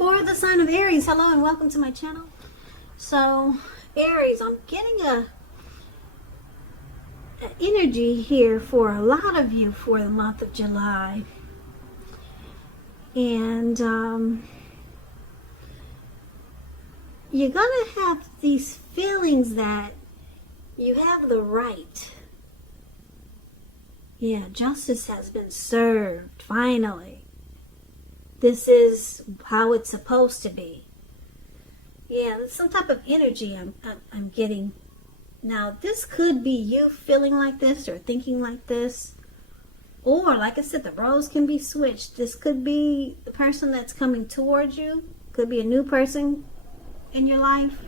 For the sign of Aries, hello and welcome to my channel. So, Aries, I'm getting a energy here for a lot of you for the month of July. And you're going to have these feelings that you have the right. Yeah, justice has been served, finally. This is how it's supposed to be. Yeah, there's some type of energy I'm getting. Now, this could be you feeling like this or thinking like this. Or, like I said, the roles can be switched. This could be the person that's coming towards you. Could be a new person in your life.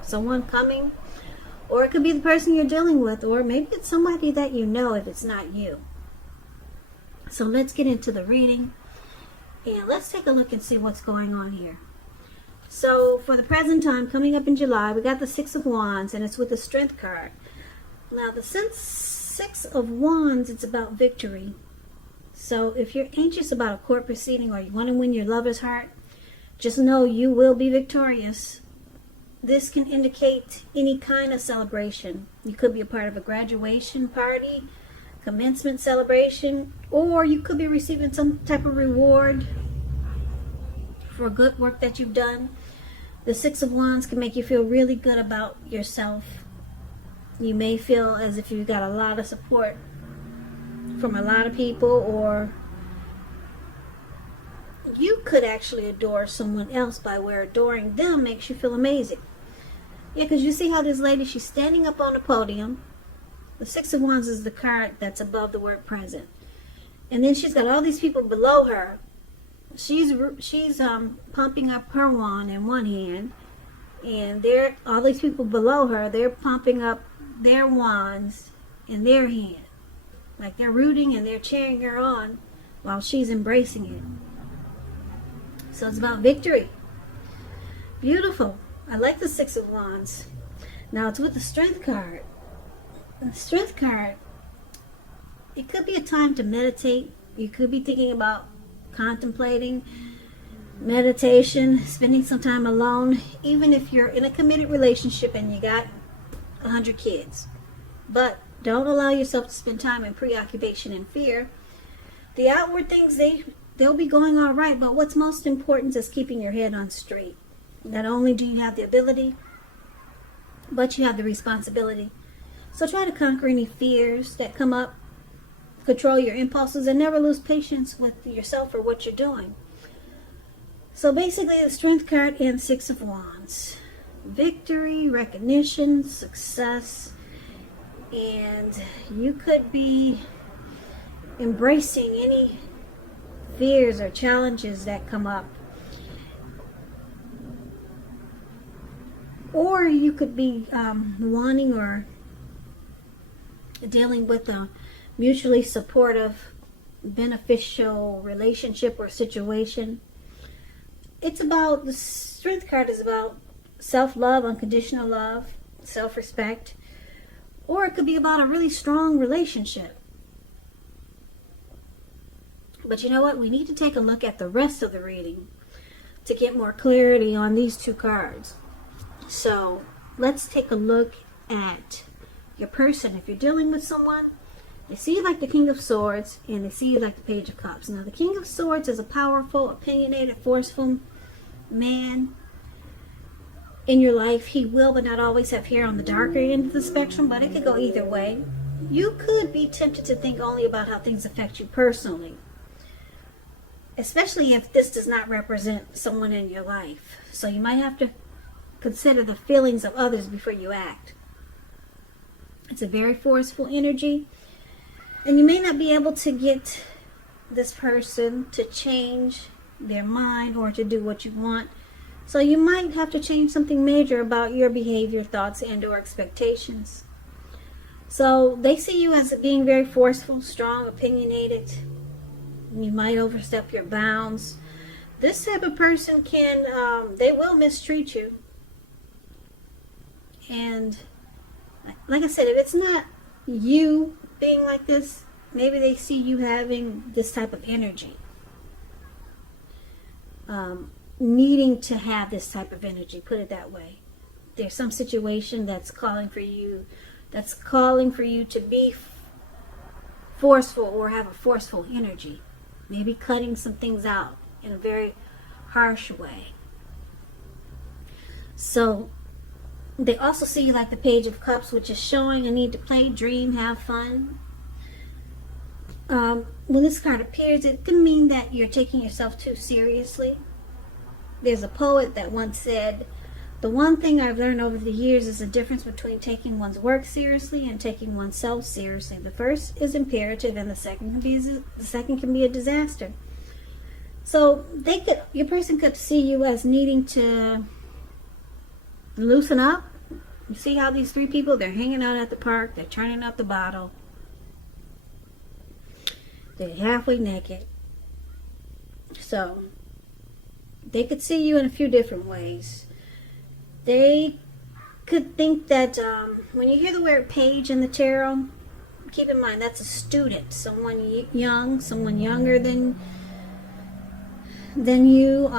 Someone coming. Or it could be the person you're dealing with. Or maybe it's somebody that you know if it's not you. So let's get into the reading. And let's take a look and see what's going on here. So for the present time, coming up in July, we got the Six of Wands, and it's with the Strength card. Now, the Six of Wands, it's about victory. So if you're anxious about a court proceeding or you want to win your lover's heart, just know you will be victorious. This can indicate any kind of celebration. You could be a part of a graduation party, commencement celebration, or you could be receiving some type of reward for good work that you've done. The Six of Wands can make you feel really good about yourself. You may feel as if you've got a lot of support from a lot of people, or you could actually adore someone else by where adoring them makes you feel amazing. Yeah, because you see how this lady, she's standing up on the podium. The Six of Wands is the card that's above the word present. And then she's got all these people below her. She's pumping up her wand in one hand. And all these people below her, they're pumping up their wands in their hand. Like they're rooting and they're cheering her on while she's embracing it. So it's about victory. Beautiful. I like the Six of Wands. Now it's with the Strength card. The Strength card, it could be a time to meditate. You could be thinking about contemplating, meditation, spending some time alone, even if you're in a committed relationship and you got 100 kids. But don't allow yourself to spend time in preoccupation and fear. The outward things, they'll be going all right, but what's most important is keeping your head on straight. Not only do you have the ability, but you have the responsibility. So try to conquer any fears that come up, control your impulses, and never lose patience with yourself or what you're doing. So basically, the Strength card and Six of Wands. Victory, recognition, success, and you could be embracing any fears or challenges that come up. Or you could be wanting or dealing with a mutually supportive, beneficial relationship or situation. It's about, the Strength card is about self-love, unconditional love, self-respect, or it could be about a really strong relationship. But you know what? We need to take a look at the rest of the reading to get more clarity on these two cards. So let's take a look at your person. If you're dealing with someone, they see you like the King of Swords and they see you like the Page of Cups. Now, the King of Swords is a powerful, opinionated, forceful man in your life. He will but not always have hair on the darker end of the spectrum, but it could go either way. You could be tempted to think only about how things affect you personally, especially if this does not represent someone in your life. So you might have to consider the feelings of others before you act. It's a very forceful energy, and you may not be able to get this person to change their mind or to do what you want. So you might have to change something major about your behavior, thoughts, and or expectations. So they see you as being very forceful, strong, opinionated. You might overstep your bounds. This type of person they will mistreat you. And like I said, if it's not you being like this, maybe they see you having this type of energy. needing to have this type of energy, put it that way. There's some situation that's calling for you, to be forceful or have a forceful energy. Maybe cutting some things out in a very harsh way. So they also see you like the Page of Cups, which is showing a need to play, dream, have fun. When this card appears, it can mean that you're taking yourself too seriously. There's a poet that once said, "The one thing I've learned over the years is the difference between taking one's work seriously and taking oneself seriously. The first is imperative, and the second can be a disaster." So your person could see you as needing to loosen up. You see how these three people, they're hanging out at the park, they're turning up the bottle, they're halfway naked. So they could see you in a few different ways. They could think that when you hear the word page in the tarot, keep in mind that's a student, someone young, someone younger than you,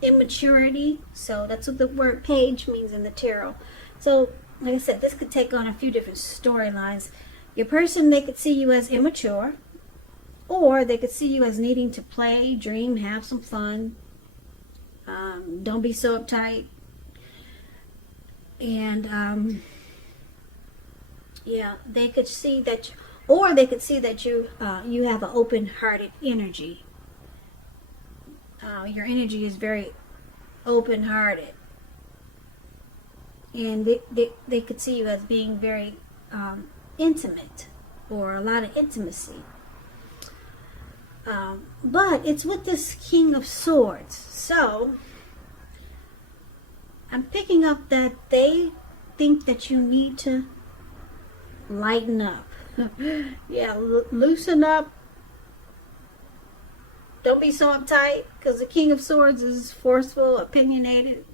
immaturity. So that's what the word page means in the tarot. So like I said, this could take on a few different storylines. Your person, they could see you as immature, or they could see you as needing to play, dream, have some fun. Don't be so uptight. And yeah, they could see that, or they could see that you have an open-hearted energy. Your energy is very open-hearted, and they could see you as being very intimate, or a lot of intimacy. But it's with this King of Swords. So I'm picking up that they think that you need to lighten up. Yeah, loosen up. Don't be so uptight, because the King of Swords is forceful, opinionated,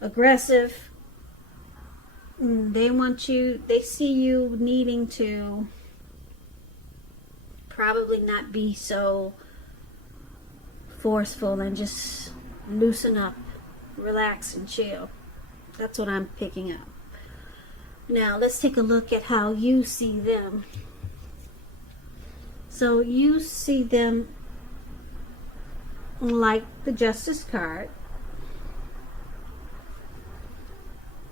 aggressive. They see you needing to probably not be so forceful and just loosen up, relax and chill. That's what I'm picking up. Now let's take a look at how you see them. So you see them like the Justice card.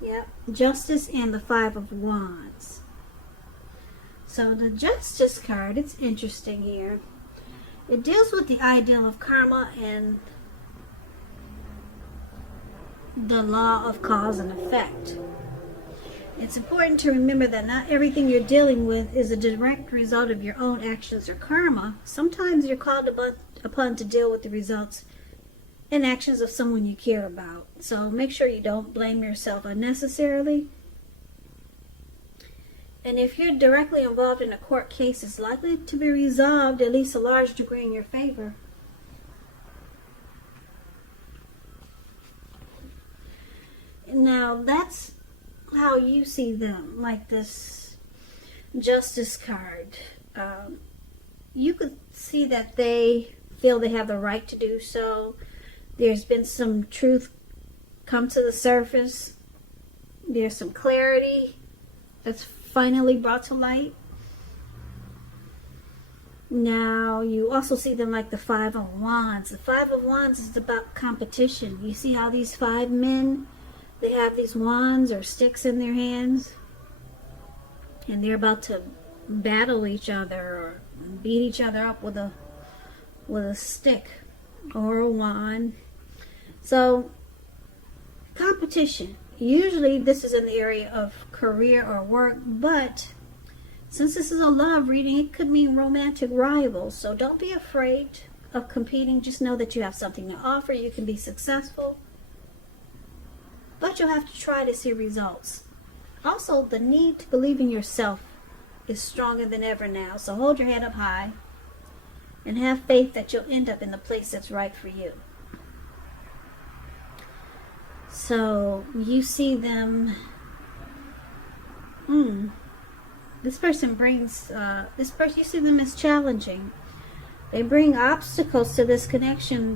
Yeah, Justice and the Five of Wands. So the Justice card, it's interesting here. It deals with the ideal of karma and the law of cause and effect. It's important to remember that not everything you're dealing with is a direct result of your own actions or karma. Sometimes you're called upon to deal with the results and actions of someone you care about. So make sure you don't blame yourself unnecessarily. And if you're directly involved in a court case, it's likely to be resolved at least a large degree in your favor. Now that's how you see them, like this Justice card. You could see that they feel they have the right to do so. There's been some truth come to the surface. There's some clarity that's finally brought to light. Now you also see them like the Five of Wands. The Five of Wands is about competition. You see how these five men, they have these wands or sticks in their hands, and they're about to battle each other or beat each other up with a stick or a wand. So competition. Usually this is in the area of career or work, but since this is a love reading, it could mean romantic rivals. So don't be afraid of competing. Just know that you have something to offer. You can be successful, but you'll have to try to see results. Also, the need to believe in yourself is stronger than ever now. So hold your head up high and have faith that you'll end up in the place that's right for you. So you see them, this person brings, you see them as challenging. They bring obstacles to this connection.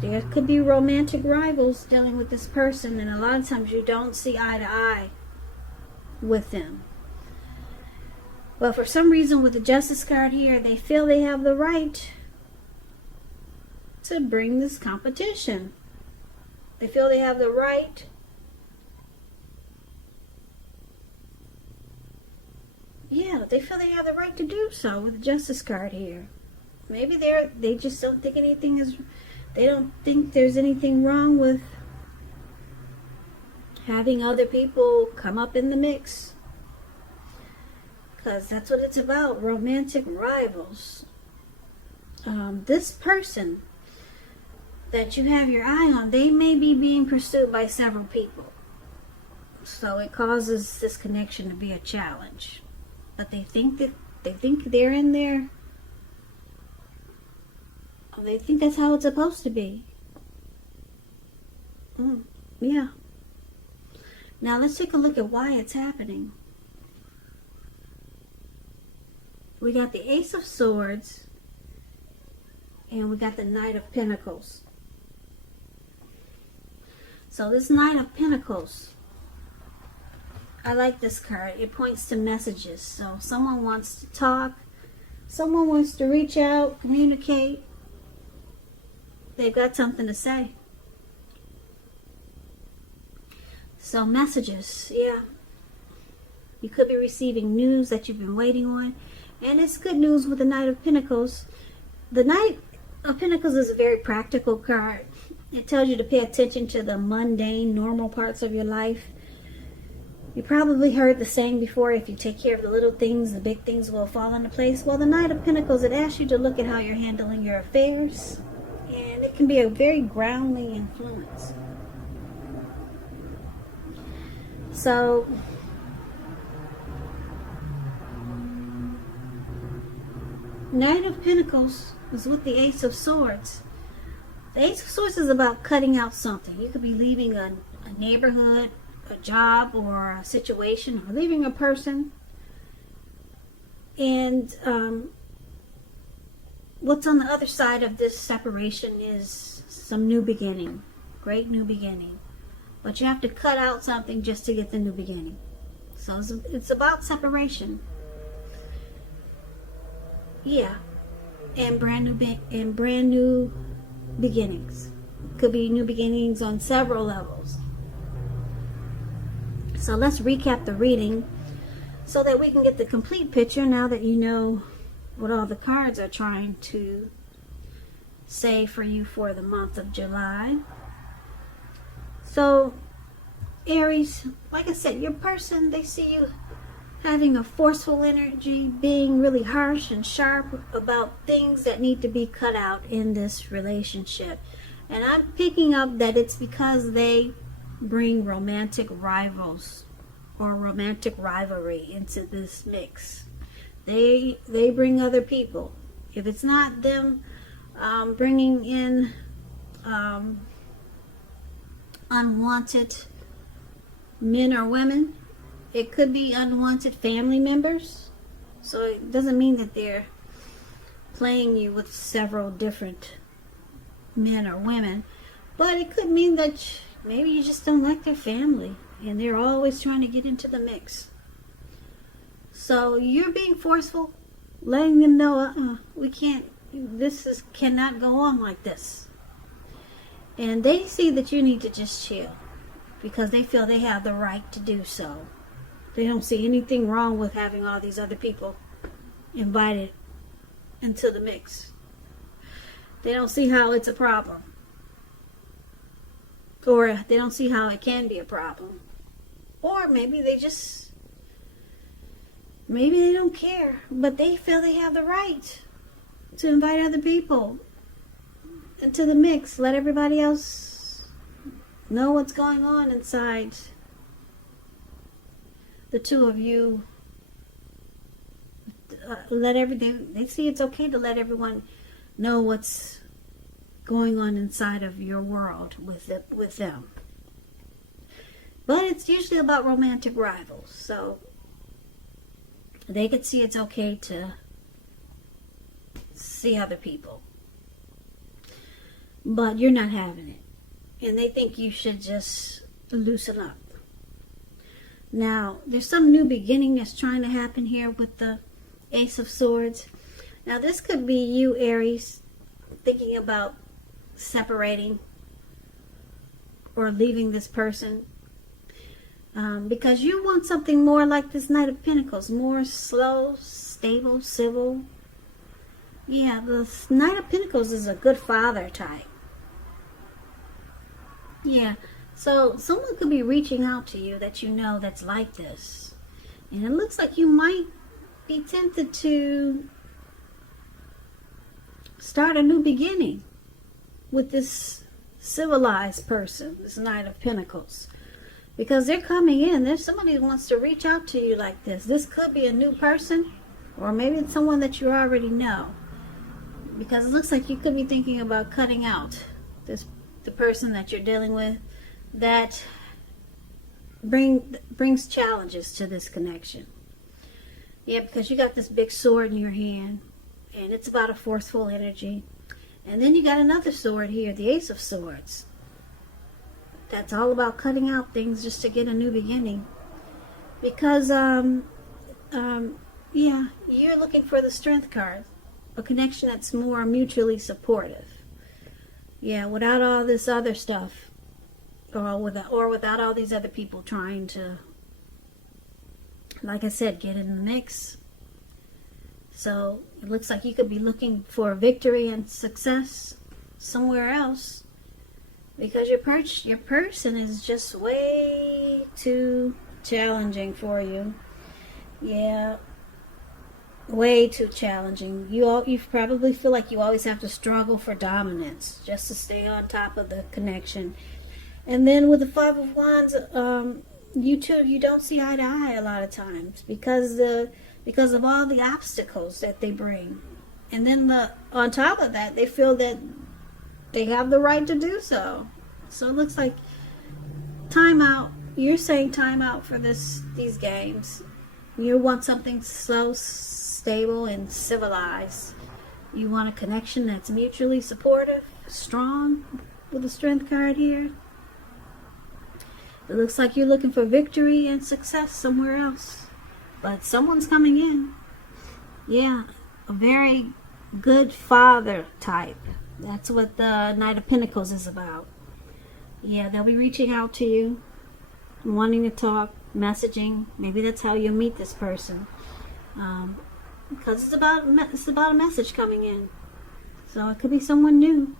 There could be romantic rivals dealing with this person, and a lot of times you don't see eye to eye with them. But for some reason with the Justice card here, they feel they have the right to bring this competition. They feel they have the right they feel they have the right to do so with the Justice card here. Maybe they just don't think they don't think there's anything wrong with having other people come up in the mix. Because that's what it's about, romantic rivals. This person that you have your eye on, they may be being pursued by several people. So it causes this connection to be a challenge. But they think they're in there. They think that's how it's supposed to be. Yeah. Now let's take a look at why it's happening. We got the Ace of Swords and we got the Knight of Pentacles. So this Knight of Pentacles, I like this card. It points to messages. So someone wants to talk, someone wants to reach out, communicate. They've got something to say. So messages, yeah. You could be receiving news that you've been waiting on. And it's good news with the Knight of Pentacles. The Knight of Pentacles is a very practical card. It tells you to pay attention to the mundane, normal parts of your life. You probably heard the saying before, if you take care of the little things, the big things will fall into place. Well, the Knight of Pentacles, it asks you to look at how you're handling your affairs. And it can be a very groundly influence. So, Knight of Pentacles is with the Ace of Swords. The Ace of Swords is about cutting out something. You could be leaving a neighborhood, a job, or a situation, or leaving a person. And what's on the other side of this separation is some new beginning. Great new beginning. But you have to cut out something just to get the new beginning. So it's about separation. Yeah. And brand new beginnings. Could be new beginnings on several levels. So let's recap the reading so that we can get the complete picture now that you know what all the cards are trying to say for you for the month of July. So, Aries, like I said, your person, they see you having a forceful energy, being really harsh and sharp about things that need to be cut out in this relationship. And I'm picking up that it's because they bring romantic rivals or romantic rivalry into this mix. They bring other people. If it's not them bringing in unwanted men or women, it could be unwanted family members. So it doesn't mean that they're playing you with several different men or women, but it could mean that maybe you just don't like their family and they're always trying to get into the mix. So you're being forceful, letting them know, we can't, cannot go on like this. And they see that you need to just chill because they feel they have the right to do so. They don't see anything wrong with having all these other people invited into the mix. They don't see how it's a problem. Or they don't see how it can be a problem. Or maybe they don't care, but they feel they have the right to invite other people into the mix. Let everybody else know what's going on inside the two of you. They see it's okay to let everyone know what's going on inside of your world with them. But it's usually about romantic rivals, so they could see it's okay to see other people. But you're not having it. And they think you should just loosen up. Now, there's some new beginning that's trying to happen here with the Ace of Swords. Now, this could be you, Aries, thinking about separating or leaving this person. Because you want something more like this Knight of Pentacles. More slow, stable, civil. Yeah, the Knight of Pentacles is a good father type. Yeah, so someone could be reaching out to you that you know that's like this. And it looks like you might be tempted to start a new beginning with this civilized person, this Knight of Pentacles. Because they're coming in. There's somebody who wants to reach out to you like this. This could be a new person, or maybe it's someone that you already know. Because it looks like you could be thinking about cutting out the person that you're dealing with that brings challenges to this connection. Yeah, because you got this big sword in your hand, and it's about a forceful energy. And then you got another sword here, the Ace of Swords. That's all about cutting out things just to get a new beginning. Because, yeah, you're looking for the Strength card. A connection that's more mutually supportive. Yeah, without all this other stuff. Or without all these other people trying to, like I said, get in the mix. So, it looks like you could be looking for victory and success somewhere else. Because your person is just way too challenging for you. Yeah, way too challenging. You probably feel like you always have to struggle for dominance just to stay on top of the connection. And then with the Five of Wands, you don't see eye to eye a lot of times because of all the obstacles that they bring. And then on top of that, they feel that they have the right to do so. So it looks like time out. You're saying time out for these games. You want something slow, stable, and civilized. You want a connection that's mutually supportive, strong, with the Strength card here. It looks like you're looking for victory and success somewhere else. But someone's coming in. Yeah, a very good father type. That's what the Knight of Pentacles is about. Yeah, they'll be reaching out to you, wanting to talk, messaging. Maybe that's how you'll meet this person. Because it's about a message coming in. So it could be someone new.